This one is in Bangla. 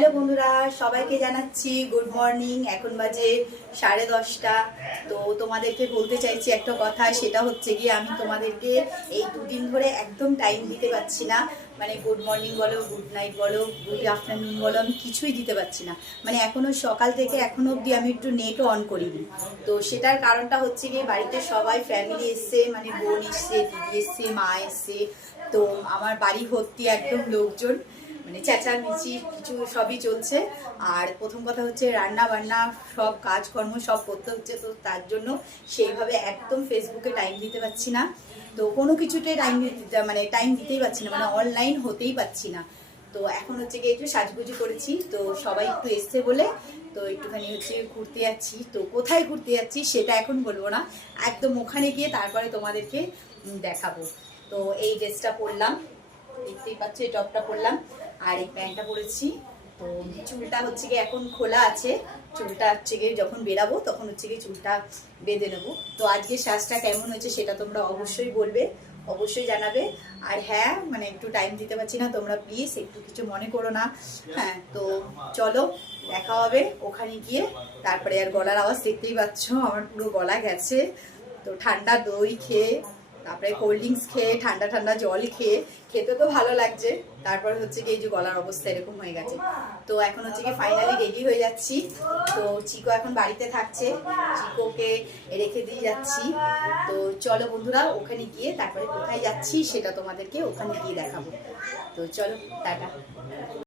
হ্যালো বন্ধুরা, সবাইকে জানাচ্ছি গুড মর্নিং। এখন বাজে 10:30। তো তোমাদেরকে বলতে চাইছি একটা কথা, সেটা হচ্ছে গিয়ে আমি তোমাদেরকে এই দুদিন ধরে একদম টাইম দিতে পারছি না। মানে গুড মর্নিং বলো, গুড নাইট বলো, গুড আফটারনুন বলো, আমি কিছুই দিতে পারছি না। মানে এখনো সকাল থেকে এখনো অবধি আমি একটু নেটও অন করিনি। তো সেটার কারণটা হচ্ছে গিয়ে বাড়িতে সবাই ফ্যামিলি এসছে, মানে বোন এসছে, দিদি এসছে, মা এসছে। তো আমার বাড়ি ভর্তি একদম লোকজন, মানে চেঁচামেচি কিছু সবই চলছে। আর প্রথম কথা হচ্ছে রান্না বান্না সব কাজকর্ম সব করতে হচ্ছে, তো তার জন্য সেইভাবে একদম ফেসবুকে টাইম দিতে পারছি না। তো কোনো কিছুতে টাইম দিতেই পারছি না, মানে অনলাইন হতেই পারছি না। তো এখন হচ্ছে গিয়ে একটু সাজগুজি করেছি, তো সবাই একটু এসছে বলে তো একটুখানি হচ্ছে ঘুরতে যাচ্ছি। তো কোথায় ঘুরতে যাচ্ছি সেটা এখন বলবো না, একদম ওখানে গিয়ে তারপরে তোমাদেরকে দেখাবো। তো এই ড্রেসটা পরলাম, দেখতেই পাচ্ছ, এই টপটা পরলাম আর এই প্যান্টটা পরেছি। তো চুলটা হচ্ছে গিয়ে এখন খোলা আছে, চুলটা হচ্ছে গিয়ে যখন বেরাবো তখন হচ্ছে গিয়ে চুলটা বেঁধে নেবো। তো আজকে সাজটা কেমন হয়েছে সেটা তোমরা অবশ্যই বলবে, অবশ্যই জানাবে। আর হ্যাঁ, মানে একটু টাইম দিতে পারছি না, তোমরা প্লিজ একটু কিছু মনে করো না। হ্যাঁ, তো চলো দেখা হবে ওখানে গিয়ে। তারপরে আর গলার আওয়াজ দেখতেই পাচ্ছ, আমার পুরো গলা গেছে। তো ঠান্ডা দই খেয়ে, তারপরে কোল্ড ড্রিঙ্কস খেয়ে, ঠান্ডা ঠান্ডা জল খেয়ে, খেতে তো ভালো লাগছে, তারপরে হচ্ছে কি এই যে গলার অবস্থা এরকম হয়ে গেছে। তো এখন হচ্ছে কি ফাইনালি রেডি হয়ে যাচ্ছি। তো চিকো এখন বাড়িতে থাকছে, চিকোকে রেখে দিয়ে যাচ্ছি। তো চলো বন্ধুরা, ওখানে গিয়ে তারপরে কোথায় যাচ্ছি সেটা তোমাদেরকে ওখানে গিয়ে দেখাবো। তো চলো, টাটা।